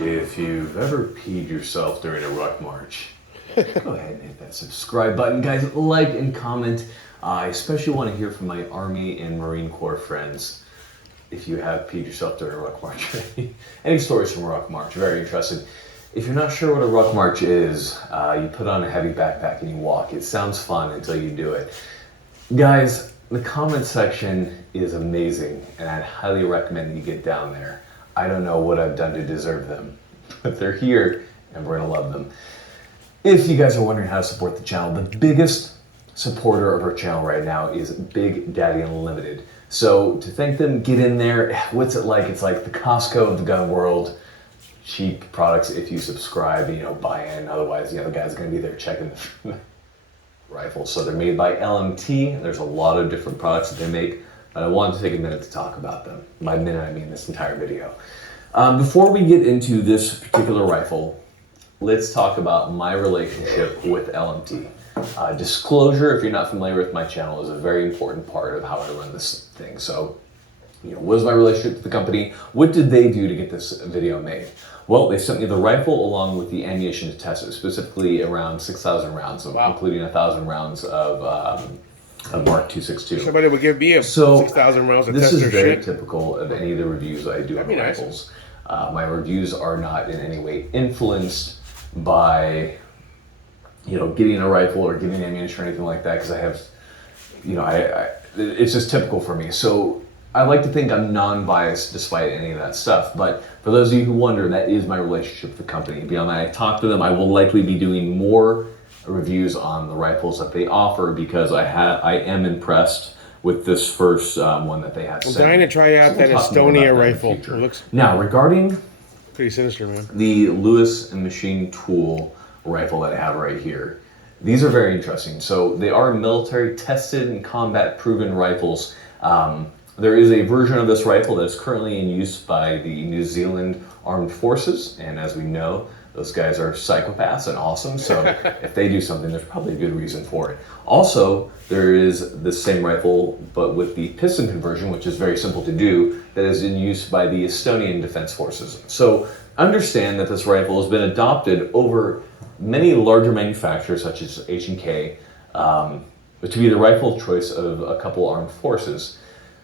If you've ever peed yourself during a ruck march, go ahead and hit that subscribe button. Guys, like and comment. I especially want to hear from my Army and Marine Corps friends if you have peed yourself during a ruck march. Any stories from a ruck march? Very interested. If you're not sure what a ruck march is, you put on a heavy backpack and you walk. It sounds fun until you do it. Guys, the comment section is amazing, and I'd highly recommend you get down there. I don't know what I've done to deserve them, but they're here and we're gonna love them. If you guys are wondering how to support the channel, the biggest supporter of our channel right now is Big Daddy Unlimited. So to thank them, get in there. What's it like? It's like the Costco of the gun world. Cheap products if you subscribe, buy in. Otherwise, the guy's gonna be there checking the rifles. So they're made by LMT. There's a lot of different products that they make. But I wanted to take a minute to talk about them. By minute, I mean this entire video. Before we get into this particular rifle, let's talk about my relationship with LMT. Disclosure, if you're not familiar with my channel, is a very important part of how I run this thing. So, what is my relationship with the company? What did they do to get this video made? Well, they sent me the rifle along with the ammunition to test it, specifically around 6,000 rounds, including 1,000 rounds of Mark 262. Somebody would give me a 6,000 rounds of tester. This is very typical of any of the reviews I do on rifles. Nice. My reviews are not in any way influenced by, getting a rifle or getting ammunition or anything like that, because I have, it's just typical for me. So I like to think I'm non-biased despite any of that stuff. But for those of you who wonder, that is my relationship with the company. Beyond that, I talk to them. I will likely be doing more reviews on the rifles that they offer because I am impressed with this first one that they had. I'm dying to try out that Estonia rifle. It looks now regarding pretty sinister, man. The Lewis and Machine Tool rifle that I have right here. These are very interesting. So they are military tested and combat proven rifles. There is a version of this rifle that is currently in use by the New Zealand Armed Forces, and as we know, those guys are psychopaths and awesome, so if they do something, there's probably a good reason for it. Also, there is the same rifle, but with the piston conversion, which is very simple to do, that is in use by the Estonian Defense Forces. So understand that this rifle has been adopted over many larger manufacturers, such as H&K, to be the rifle of choice of a couple armed forces.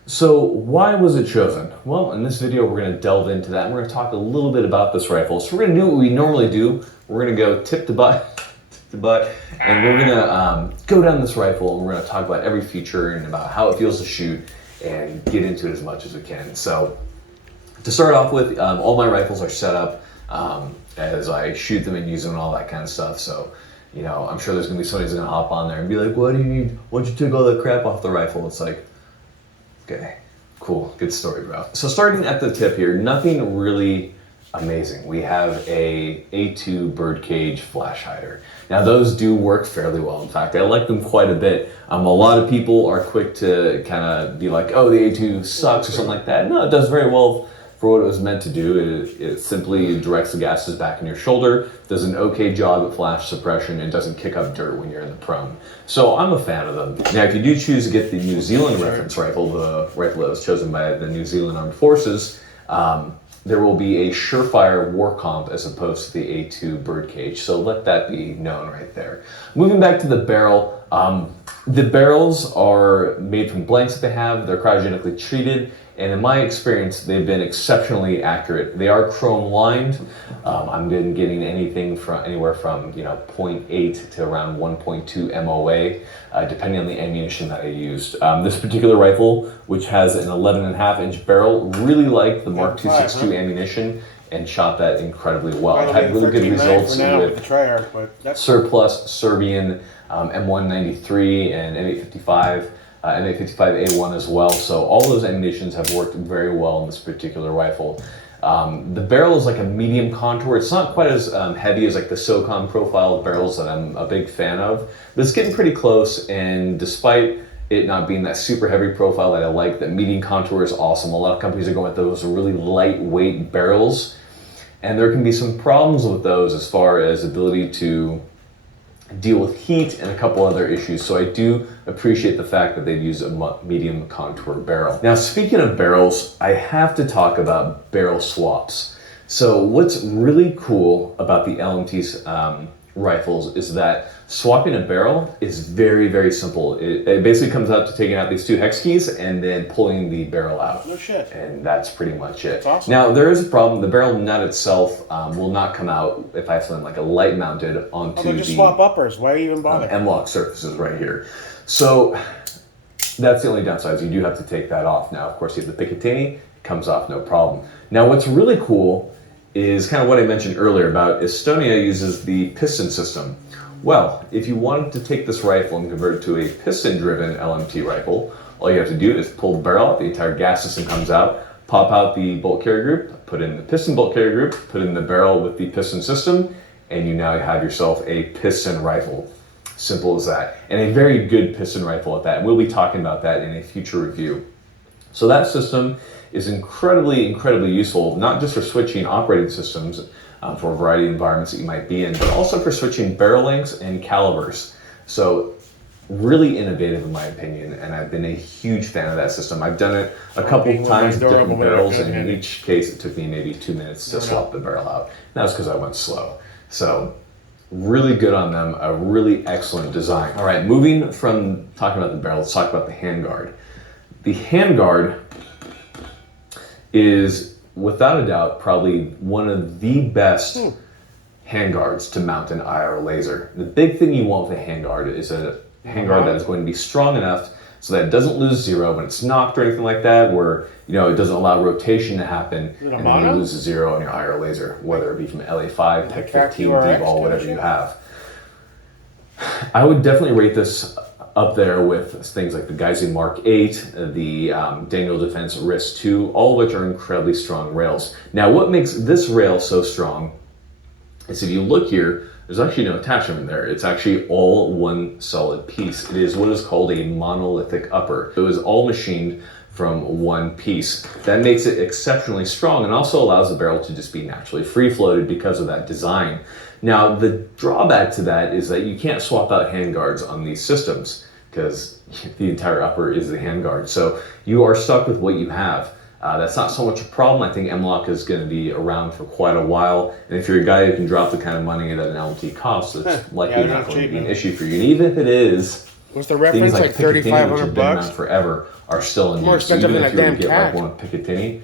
So why was it chosen? Well, in this video, we're going to delve into that. And we're going to talk a little bit about this rifle. So we're going to do what we normally do. We're going to go tip to butt, and we're going to go down this rifle, and we're going to talk about every feature and about how it feels to shoot and get into it as much as we can. So to start off with, all my rifles are set up as I shoot them and use them and all that kind of stuff. So, I'm sure there's going to be somebody who's going to hop on there and be like, what do you need? Why don't you take all that crap off the rifle? It's like, okay, cool, good story, bro. So starting at the tip here, nothing really amazing. We have a A2 Birdcage flash hider. Now those do work fairly well. In fact, I like them quite a bit. A lot of people are quick to kind of be like, oh, the A2 sucks or something like that. No, it does very well for what it was meant to do. It simply directs the gases back in your shoulder, does an okay job at flash suppression, and doesn't kick up dirt when you're in the prone. So I'm a fan of them. Now, if you do choose to get the New Zealand reference rifle, the rifle that was chosen by the New Zealand Armed Forces, there will be a surefire war comp as opposed to the A2 Birdcage. So let that be known right there. Moving back to the barrel, the barrels are made from blanks that they have. They're cryogenically treated. And in my experience, they've been exceptionally accurate. They are chrome lined. I've been getting anything from anywhere from 0.8 to around 1.2 MOA, depending on the ammunition that I used. This particular rifle, which has an 11.5-inch barrel, really liked the Mark 262 ammunition and shot that incredibly well. I've had really good results with surplus Serbian M193 and M855. M855A1 as well, so all those ammunitions have worked very well in this particular rifle. The barrel is like a medium contour. It's not quite as heavy as like the SOCOM profile barrels that I'm a big fan of, but it's getting pretty close, and despite it not being that super heavy profile that I like, that medium contour is awesome. A lot of companies are going with those really lightweight barrels, and there can be some problems with those as far as ability to deal with heat and a couple other issues. So I do appreciate the fact that they've used a medium contour barrel. Now, speaking of barrels, I have to talk about barrel swaps. So what's really cool about the LMT's rifles is that swapping a barrel is very, very simple. It basically comes out to taking out these two hex keys and then pulling the barrel out. No shit. And that's pretty much it. That's awesome. Now, there is a problem. The barrel nut itself will not come out if I have something like a light mounted onto just the swap uppers. Why even bother? M-lock surfaces right here. So that's the only downside, is you do have to take that off. Now, of course, you have the Picatinny, it comes off no problem. Now, what's really cool is kind of what I mentioned earlier about Estonia uses the piston system. Well, if you wanted to take this rifle and convert it to a piston-driven LMT rifle, all you have to do is pull the barrel out, the entire gas system comes out, pop out the bolt carrier group, put in the piston bolt carrier group, put in the barrel with the piston system, and you now have yourself a piston rifle. Simple as that. And a very good piston rifle at that. And we'll be talking about that in a future review. So that system is incredibly, incredibly useful, not just for switching operating systems for a variety of environments that you might be in, but also for switching barrel lengths and calibers. So really innovative in my opinion, and I've been a huge fan of that system. I've done it a couple of times with different barrels, and in each case it took me maybe 2 minutes to swap the barrel out. And that was because I went slow. So really good on them, a really excellent design. All right, moving from talking about the barrel, let's talk about the handguard. The handguard is, without a doubt, probably one of the best handguards to mount an IR laser. The big thing you want with a handguard is a handguard that is going to be strong enough so that it doesn't lose zero when it's knocked or anything like that, where it doesn't allow rotation to happen, and then you lose zero on your IR laser, whether it be from LA5, Tech 15, D-Ball, whatever you have. I would definitely rate this up there with things like the Geising Mark 8, the Daniel Defense Risk 2, all of which are incredibly strong rails. Now, what makes this rail so strong is if you look here, there's actually no attachment in there. It's actually all one solid piece. It is what is called a monolithic upper. It was all machined from one piece. That makes it exceptionally strong and also allows the barrel to just be naturally free-floated because of that design. Now, the drawback to that is that you can't swap out handguards on these systems because the entire upper is the handguard. So you are stuck with what you have. That's not so much a problem. I think M-lock is going to be around for quite a while. And if you're a guy who can drop the kind of money that an LMT costs, it's likely not going to be an issue for you. And even if it is, what's the reference? Like $3,500 forever are still in more use. So expensive even than if a you were damn to get cat. like one with Picatinny,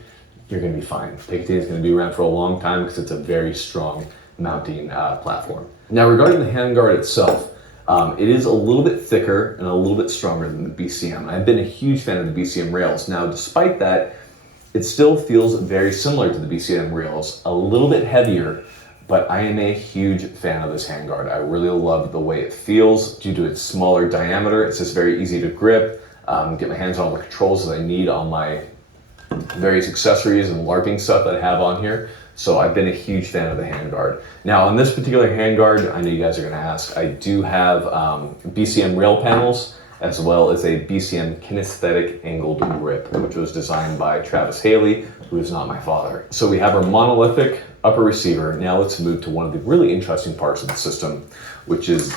you're going to be fine. Picatinny is going to be around for a long time because it's a very strong mounting platform. Now, regarding the handguard itself, it is a little bit thicker and a little bit stronger than the BCM. I've been a huge fan of the BCM rails. Now, despite that, it still feels very similar to the BCM rails, a little bit heavier, but I am a huge fan of this handguard. I really love the way it feels due to its smaller diameter. It's just very easy to grip, get my hands on all the controls that I need on my various accessories and LARPing stuff that I have on here. So I've been a huge fan of the handguard. Now on this particular handguard, I know you guys are gonna ask, I do have BCM rail panels, as well as a BCM kinesthetic angled grip, which was designed by Travis Haley, who is not my father. So we have our monolithic upper receiver. Now let's move to one of the really interesting parts of the system, which is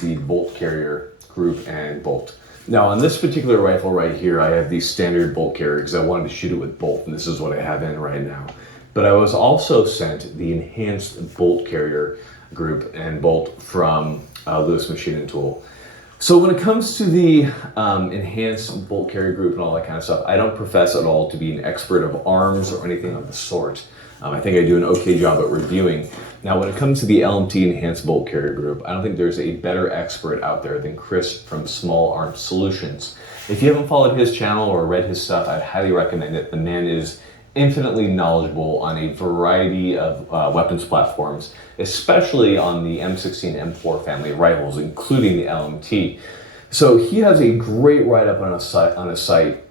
the bolt carrier group and bolt. Now on this particular rifle right here, I have the standard bolt carrier because I wanted to shoot it with bolt, and this is what I have in right now. But I was also sent the enhanced bolt carrier group and bolt from Lewis Machine & Tool. So when it comes to the enhanced bolt carrier group and all that kind of stuff, I don't profess at all to be an expert of arms or anything of the sort. I think I do an okay job at reviewing. Now when it comes to the LMT enhanced bolt carrier group, I don't think there's a better expert out there than Chris from Small Arms Solutions. If you haven't followed his channel or read his stuff, I'd highly recommend it. The man is infinitely knowledgeable on a variety of weapons platforms, especially on the M16 M4 family of rifles, including the LMT. So he has a great write-up on his site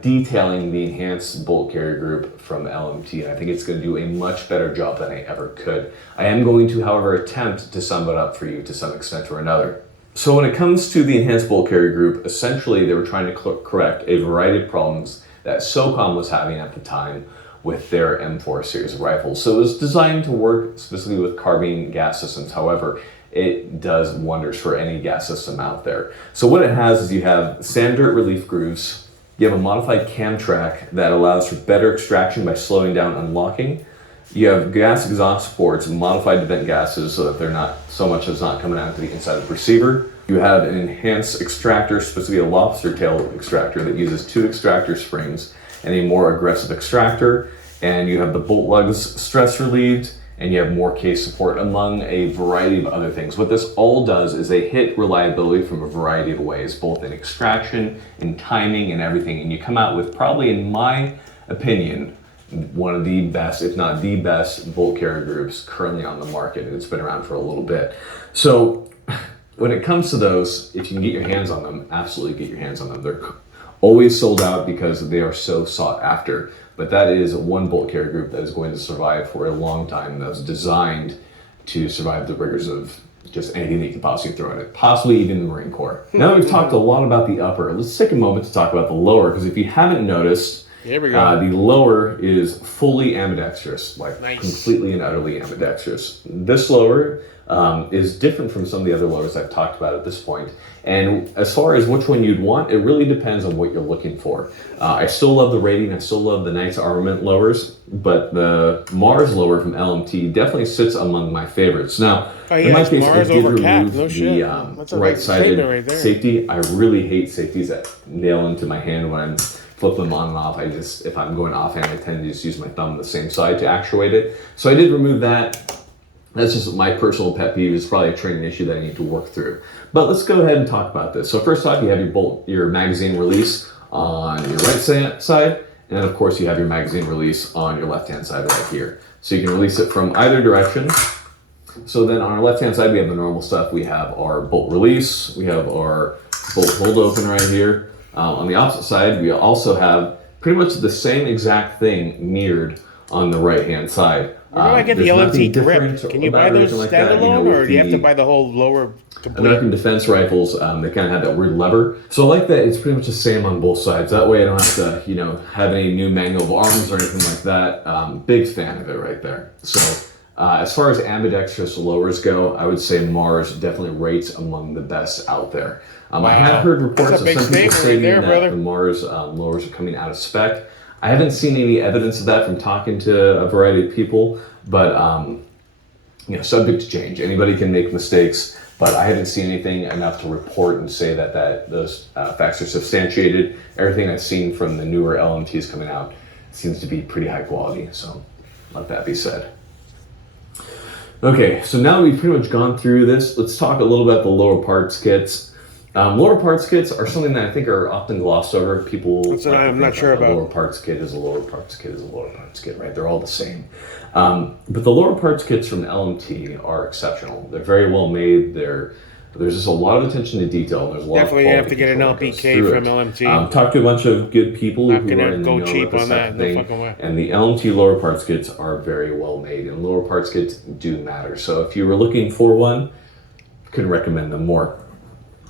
detailing the enhanced bolt carrier group from LMT, and I think it's going to do a much better job than I ever could. I am going to, however, attempt to sum it up for you to some extent or another. So when it comes to the enhanced bolt carrier group, essentially they were trying to correct a variety of problems that SOCOM was having at the time with their M4 series of rifles. So it was designed to work specifically with carbine gas systems. However, it does wonders for any gas system out there. So what it has is you have sand dirt relief grooves, you have a modified cam track that allows for better extraction by slowing down unlocking, You have gas exhaust ports modified to vent gases so that they're not so much as not coming out to the inside of the receiver. You have an enhanced extractor, specifically a lobster tail extractor that uses 2 extractor springs and a more aggressive extractor. And you have the bolt lugs stress relieved, and you have more case support, among a variety of other things. What this all does is they hit reliability from a variety of ways, both in extraction, in timing, and everything. And you come out with probably, in my opinion, one of the best, if not the best, bolt carrier groups currently on the market, and it's been around for a little bit. So when it comes to those, if you can get your hands on them, absolutely get your hands on them. They're always sold out because they are so sought after. But that is one bolt carrier group that is going to survive for a long time. That was designed to survive the rigors of just anything that you can possibly throw at it, possibly even the Marine Corps. Now that we've talked a lot about the upper, let's take a moment to talk about the lower, because if you haven't noticed, here we go. the lower is fully ambidextrous, like Nice. completely and utterly ambidextrous. This lower is different from some of the other lowers I've talked about at this point. And as far as which one you'd want, it really depends on what you're looking for. I still love the rating, I still love the nice armament lowers, but the Mars lower from LMT definitely sits among my favorites. Now, in my case, I did remove the right-sided safety. I really hate safeties that nail into my hand when I'm flipping them on and off. If I'm going offhand, I tend to just use my thumb on the same side to actuate it. So I did remove that. That's just my personal pet peeve. It's probably a training issue that I need to work through. But let's go ahead and talk about this. So first off, you have your magazine release on your right side, and then of course you have your magazine release on your left-hand side right here. So you can release it from either direction. So then on our left-hand side, we have the normal stuff. We have our bolt release. We have our bolt hold open right here. On the opposite side, we also have pretty much the same exact thing mirrored on the right-hand side. Where do I get the LMT grip? Can you buy those standalone, or do you have to buy the whole lower complete? American Defense rifles, they kind of have that weird lever. So I like that it's pretty much the same on both sides. That way I don't have to, have any new manual of arms or anything like that. Big fan of it right there. So as far as ambidextrous lowers go, I would say Mars definitely rates among the best out there. I have heard reports of some people saying that the Mars lowers are coming out of spec. I haven't seen any evidence of that from talking to a variety of people, but subject to change. Anybody can make mistakes, but I haven't seen anything enough to report and say that those facts are substantiated. Everything I've seen from the newer LMTs coming out seems to be pretty high quality, so let that be said. Okay, so now we've pretty much gone through this. Let's talk a little about the lower parts kits. Lower parts kits are something that I think are often glossed over. People I'm not sure about. A lower parts kit is a lower parts kit is a lower parts kit, right? They're all the same. But the lower parts kits from LMT are exceptional. They're very well made. There's just a lot of attention to detail. There's a lot definitely of have to get an LPK from LMT. Talk to a bunch of good people Not who gonna are in the go know cheap about on this that. type of No thing. fucking way. And the LMT lower parts kits are very well made, and lower parts kits do matter. So if you were looking for one, could recommend them more.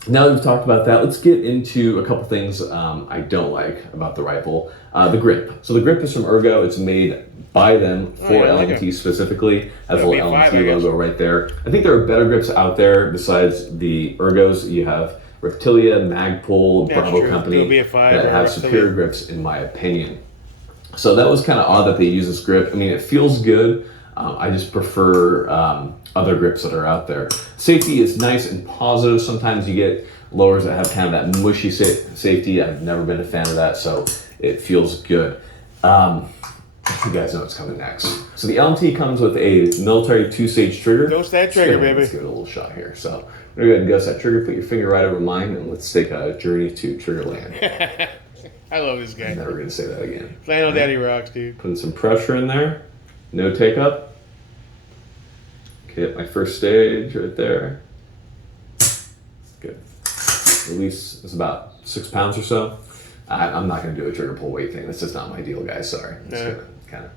Now that we've talked about that, let's get into a couple things I don't like about the rifle. The grip. So the grip is from Ergo. It's made by them for LMT specifically. Has a little LMT logo right there. I think there are better grips out there besides the Ergos. You have Reptilia, Magpul, Bravo Company that have superior grips in my opinion. So that was kind of odd that they use this grip. I mean, it feels good. I just prefer other grips that are out there. Safety is nice and positive. Sometimes you get lowers that have kind of that mushy safety. I've never been a fan of that, so it feels good. You guys know what's coming next. So the LMT comes with a military 2-stage trigger. Ghost that trigger, baby. Let's give it a little shot here. So we're gonna go ahead and ghost that trigger, put your finger right over mine, and let's take a journey to Triggerland. I love this guy. I'm never gonna say that again. Flannel Daddy rocks, dude. Putting some pressure in there. No take up. Okay, at my first stage right there. Good. Release is about 6 pounds or so. I'm not going to do a trigger pull weight thing. That's just not my deal, guys. Sorry. I'm just going to kind of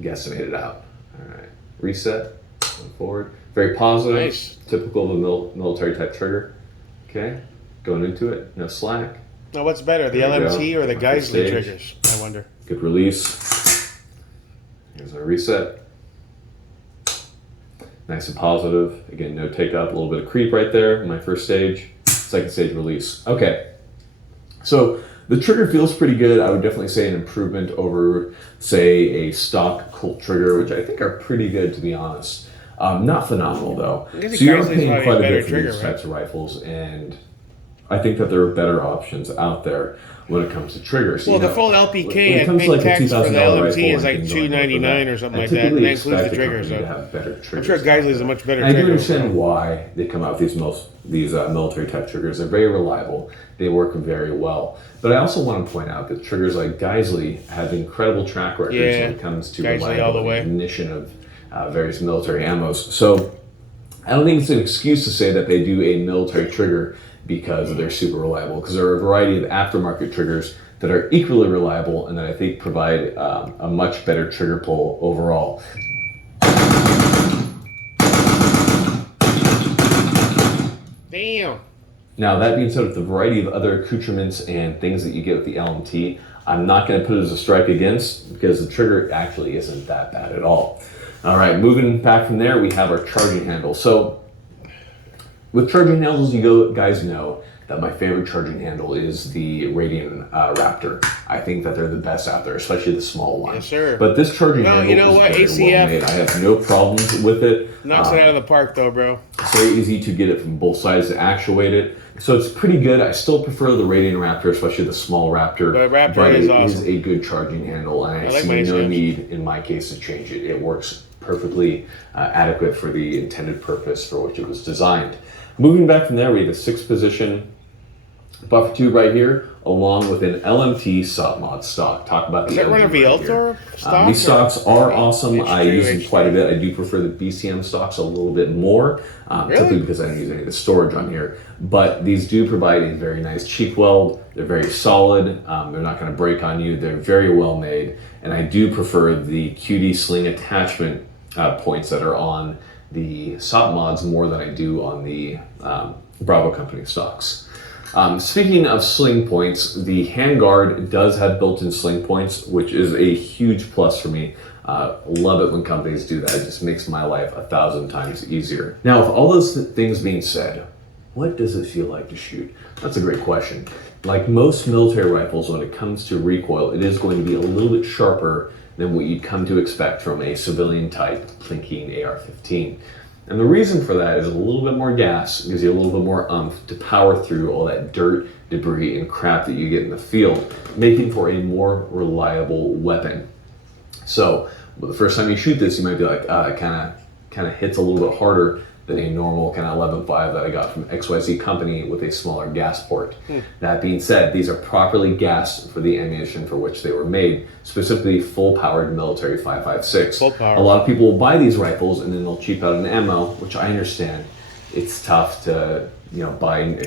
guesstimate it out. All right. Reset. Going forward. Very positive. Nice. Typical of a military type trigger. Okay. Going into it. No slack. Now, what's better, the LMT or the Geisley triggers? I wonder. Good release. Here's our reset. Nice and positive. Again, no take up. A little bit of creep right there. My first stage. Second stage release. Okay. So The trigger feels pretty good. I would definitely say an improvement over, say, a stock Colt trigger, which I think are pretty good, to be honest. Not phenomenal, though. So you're paying quite a bit for these types of rifles, and I think that there are better options out there when it comes to triggers. Well, the full LPK at big tax for the LMT is like $299 or something like that, and that includes the triggers. So I'm sure Geisley's a much better trigger. I do understand why they come out with these military type triggers. They're very reliable. They work very well. But I also want to point out that triggers like Geisley have incredible track records when it comes to reliable ignition of various military ammos. So I don't think it's an excuse to say that they do a military trigger because they're super reliable, because there are a variety of aftermarket triggers that are equally reliable and that I think provide a much better trigger pull overall. Damn. Now, that being said, with the variety of other accoutrements and things that you get with the LMT, I'm not going to put it as a strike against, because the trigger actually isn't that bad at all. All right, moving back from there, we have our charging handle. So with charging handles, guys know that my favorite charging handle is the Radian Raptor. I think that they're the best out there, especially the small one. Yes, sir. But this charging handle is very well made. I have no problems with it. Knocks it out of the park, though, bro. It's very easy to get it from both sides to actuate it. So it's pretty good. I still prefer the Radian Raptor, especially the small Raptor. The Raptor is awesome. It is a good charging handle, and I see no need, in my case, to change it. It works perfectly adequate for the intended purpose for which it was designed. Moving back from there, we have a 6-position buffer tube right here, along with an Lmt Soft Mod Stock. Talk about the running Vialtor stock? These stocks are awesome. I use them quite a bit. I do prefer the BCM stocks a little bit more, simply because I don't use any of the storage on here. But these do provide a very nice cheek weld. They're very solid. They're not going to break on you. They're very well made. And I do prefer the QD sling attachment points that are on the Soft Mods more than I do on the Bravo Company stocks. Speaking of sling points, the Handguard does have built-in sling points, which is a huge plus for me. Love it when companies do that. It just makes my life 1,000 times easier. Now, with all those things being said, what does it feel like to shoot? That's a great question. Like most military rifles, when it comes to recoil, it is going to be a little bit sharper than what you'd come to expect from a civilian type plinking AR-15. And the reason for that is a little bit more gas, gives you a little bit more oomph to power through all that dirt, debris, and crap that you get in the field, making for a more reliable weapon. So, the first time you shoot this, you might be like, it kind of hits a little bit harder than a normal kind of 11.5 that I got from XYZ company with a smaller gas port. That being said, these are properly gassed for the ammunition for which they were made, specifically full-powered military 5.56. Full power. A lot of people will buy these rifles and then they'll cheap out an ammo, which I understand. It's tough to buy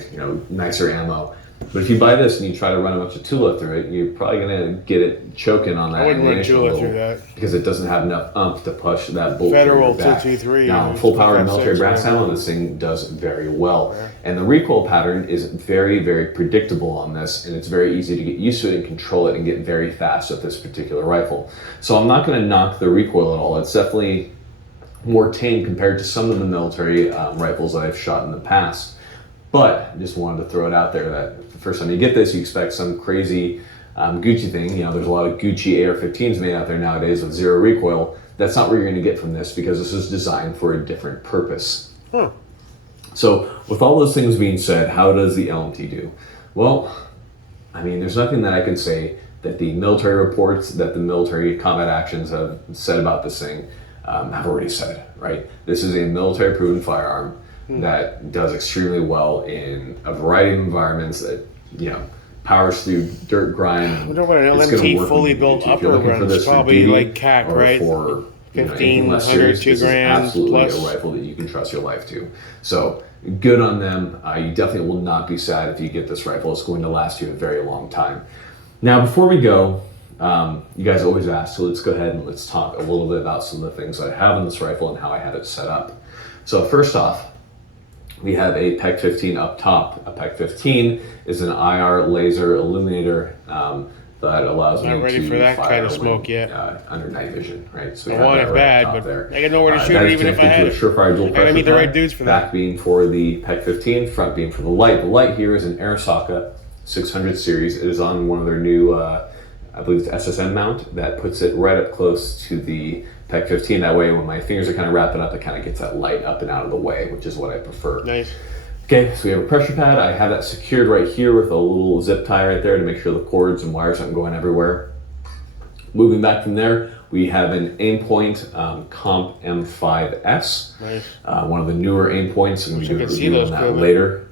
nicer ammo. But if you buy this and you try to run a bunch of Tula through it, you're probably going to get it choking on that. I wouldn't run Tula through that. Because it doesn't have enough oomph to push that bolt Federal through your back. 223. Now, full-powered military brass ammo, this thing does very well. And the recoil pattern is very, very predictable on this, and it's very easy to get used to it and control it and get very fast with this particular rifle. So I'm not going to knock the recoil at all. It's definitely more tame compared to some of the military rifles that I've shot in the past. But I just wanted to throw it out there that the first time you get this, you expect some crazy Gucci thing. There's a lot of Gucci AR-15s made out there nowadays with zero recoil. That's not what you're going to get from this, because this is designed for a different purpose. So with all those things being said, how does the LMT do? Well, I mean, there's nothing that I can say that the military reports, that the military combat actions have said about this thing have already said, right? This is a military proven firearm that does extremely well in a variety of environments, that powers through dirt, grime. We don't want an LMT fully built upper runs, probably like CAC, right? For 1,500, $2,000 absolutely plus. A rifle that you can trust your life to. So good on them. You definitely will not be sad if you get this rifle. It's going to last you a very long time. Now, before we go, you guys always ask, so let's go ahead and let's talk a little bit about some of the things I have in this rifle and how I have it set up. So first off, we have a PEC 15 up top. A PEC 15 is an IR laser illuminator that allows me to ready for that fire kind of smoke yet. Under night vision, right? So we I want it bad, but there. I got nowhere to shoot it even if I had it. Surefire dual pressure. I meet the right dudes for that. Back beam for the PEC 15, front beam for the light. The light here is an Arisaka 600 series. It is on one of their new, I believe it's SSM mount that puts it right up close to the PEC 15. That way when my fingers are kind of wrapping up, it kind of gets that light up and out of the way, which is what I prefer. Nice. Okay, so we have a pressure pad. I have that secured right here with a little zip tie right there to make sure the cords and wires aren't going everywhere. Moving back from there, we have an Aimpoint Comp M5s. Nice. One of the newer Aimpoints. I'm going to do a review on that cool, later.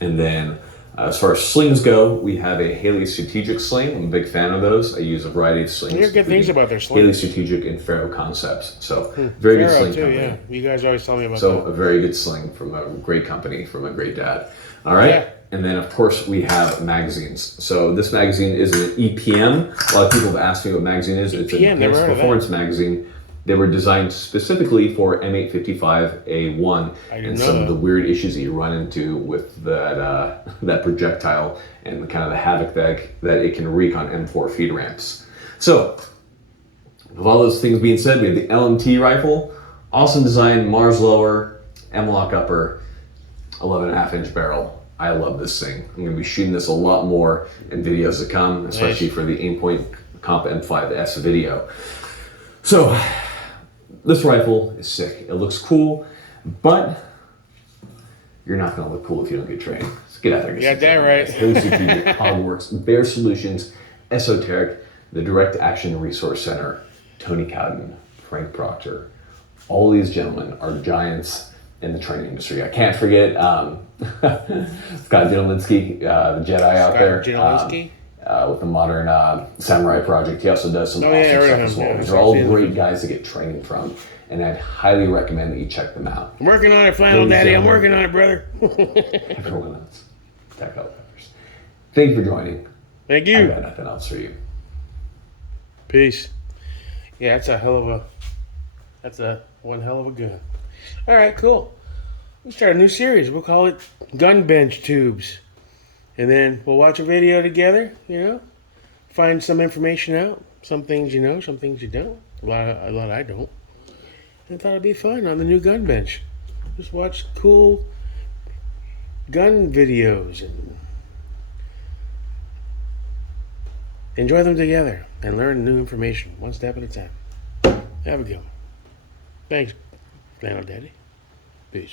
And then as far as slings go, we have a Haley Strategic sling. I'm a big fan of those. I use a variety of slings. I hear good things about their slings. Haley Strategic and Faro Concepts. So very good sling too, company. Yeah. You guys always tell me about that. So a very good sling from a great company, from a great dad. All right. Yeah. And then, of course, we have magazines. So this magazine is an EPM. A lot of people have asked me what magazine is. It's an Enhanced Performance magazine. They were designed specifically for M855A1 and some of the weird issues that you run into with that that projectile and kind of the havoc that it can wreak on M4 feed ramps. So, with all those things being said, we have the LMT rifle. Awesome design, Mars lower, M-lock upper, 11.5-inch barrel. I love this thing. I'm going to be shooting this a lot more in videos to come, especially for the Aimpoint Comp M5s video. So, this rifle is sick. It looks cool, but you're not going to look cool if you don't get trained. So get out there. Got that right. Haley Strategic, Hogworks, Bear Solutions, Esoteric, the Direct Action Resource Center, Tony Cowden, Frank Proctor. All these gentlemen are giants in the training industry. I can't forget Scott Jelinski, the Jedi out there. With the modern samurai project. He also does some awesome stuff as well. These are all great guys to get training from, and I'd highly recommend that you check them out. I'm working on it, Flannel Daddy. I'm working on it, brother. Everyone else. Tech Out Peppers. Thank you for joining. Thank you. I got nothing else for you. Peace. Yeah, that's one hell of a gun. All right, cool. We start a new series. We'll call it Gun Bench Tubes. And then we'll watch a video together, find some information out. Some things you know, some things you don't. A lot I don't. And I thought it'd be fun on the new gun bench. Just watch cool gun videos and enjoy them together and learn new information one step at a time. Have a good one. Thanks, Flannel Daddy.